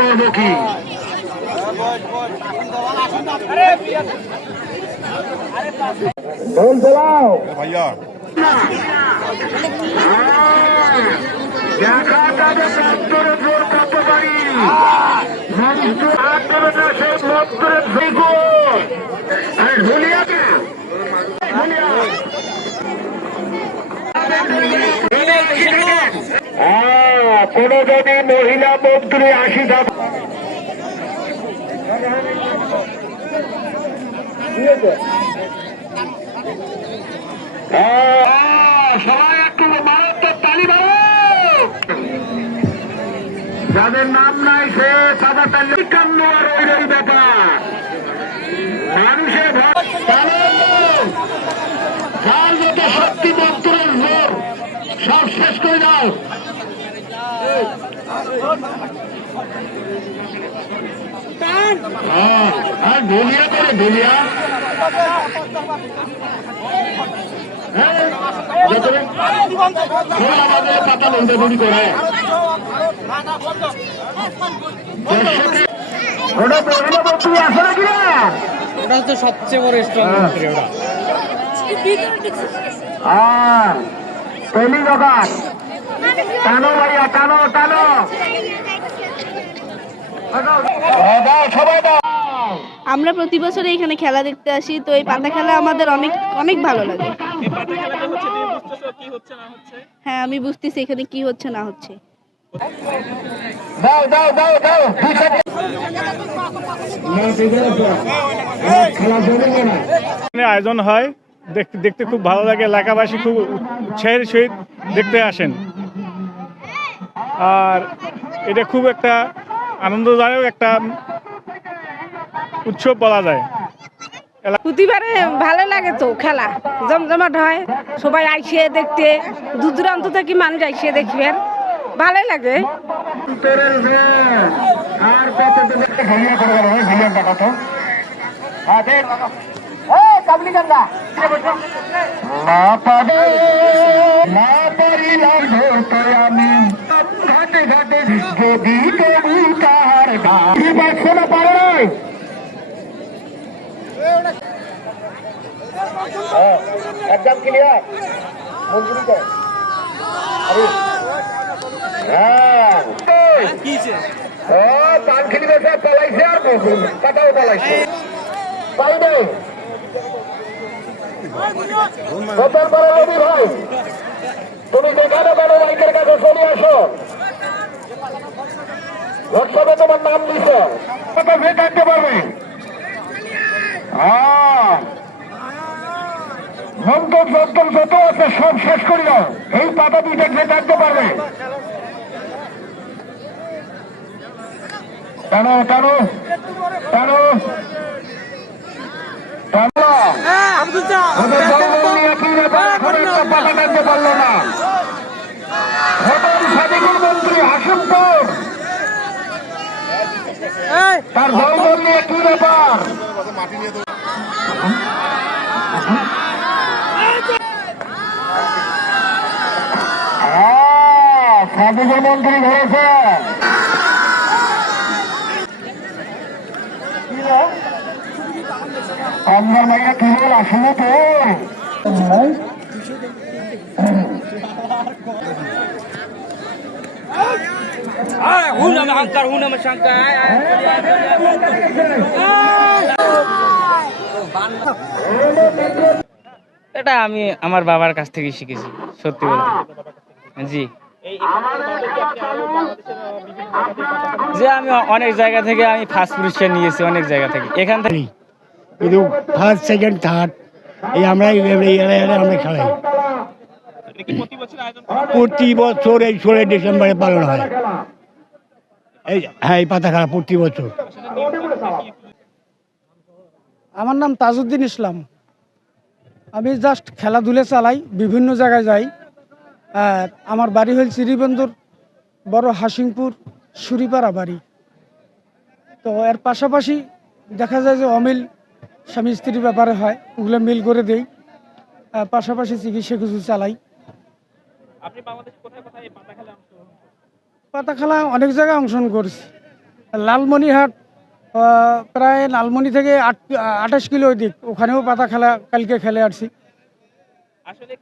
ভেবে কি? ঢোল চালাও ভাইয়া। দেখা যাবে মন্ত্রে জোর কত পারি হাত দেবে না সে মন্ত্রের ভেগো আর ঢুলিয়াকে কোন যদি মহিলা মন্ত্রী আসি থাকে আহ, সবাই যাদের নাম নাই, সে সাদা তালি কান্ন আর ওই ব্যাপার শক্তি মন্ত্রের জোর সব শেষ করে দাও। আর বলিয়া করে হ্যাঁ, করে সবচেয়ে বড় ভাইয়া টানো টানো দাও সবাই দাও আমরা প্রতি বছর এখানে খেলা দেখতে আসি, তো এই পাতা খেলা আমাদের অনেক অনেক ভালো লাগে। হ্যাঁ আমি বুঝতেছি এখানে কি হচ্ছে, না হচ্ছে। আয়োজন হয় দেখতে দেখতে খুব ভালো লাগে, এলাকাবাসী খুব উৎসাহের সহিত দেখতে আসেন। আর এটা খুব একটা আনন্দদায়ক একটা উৎসব বলা যায় প্রতিবারে ভালো লাগে তো খেলা জমজমাট হয় সবাই আইসে দেখতে দূর দূরান্ত থেকে মানুষ আইসে দেখবেন ভালোই লাগে হ্যাঁ ঘাটে ঘাটে পারে নাই। হ্যাঁ, একদম ক্লিয়ার মঞ্জুরি তো হ্যাঁ। ও পানখিলি বেসা পালাইছে আর কাটাও পালাইছে। পাইবে ভাই। তুমি যেখানে পারো বাইকের কাছে চলে আসো। হোয়াটসঅ্যাপে তোমার নাম দিছে আনতে পারবে? হ্যাঁ। মন্তর যন্তর যত আছে সব শেষ করে দাও। এই পাতা দুইটা ভেট আনতে পারবে? টানো টানো টানো পাতা পারল না। মন্ত্রী হাসিমপুর তার দলবল নিয়ে কি ব্যাপার সাদিকুল মন্ত্রী ধরেছে। আমার মাইয়া কি বল? আসলে তো। এটা আমি আমার বাবার কাছ থেকে শিখেছি, সত্যি বলতে। জি। যে আমি অনেক জায়গা থেকে আমি ফার্স্ট পুরস্কার নিয়েছি, অনেক জায়গা থেকে। এখান থেকে ফার্স্ট সেকেন্ড থার্ড এই আমরা খেলাই। প্রতি বছর এই ষোলোই ডিসেম্বরে পালন হয়। এই হ্যাঁ এই পাতা খেলা প্রতি বছর। আমার নাম তাজউদ্দিন ইসলাম। আমি জাস্ট খেলাধুলা চালাই বিভিন্ন জায়গায় যাই। আর আমার বাড়ি হল শ্রীবন্দর বড় হাসিংপুর সুরিপাড়া বাড়ি। তো এর পাশাপাশি দেখা যায় যে অমিল স্বামী স্ত্রীর ব্যাপারে হয় ওগুলো মিল করে দেই। আর পাশাপাশি চিকিৎসা কিছু চালাই। পাতা খেলা অনেক জায়গায় অংশগ্রহণ করছি। লালমনিরহাট প্রায় লালমনি থেকে আট আঠাশ কিলো ওই দিক। ওখানেও পাতা খেলা কালকে খেলে আসছি। আসলে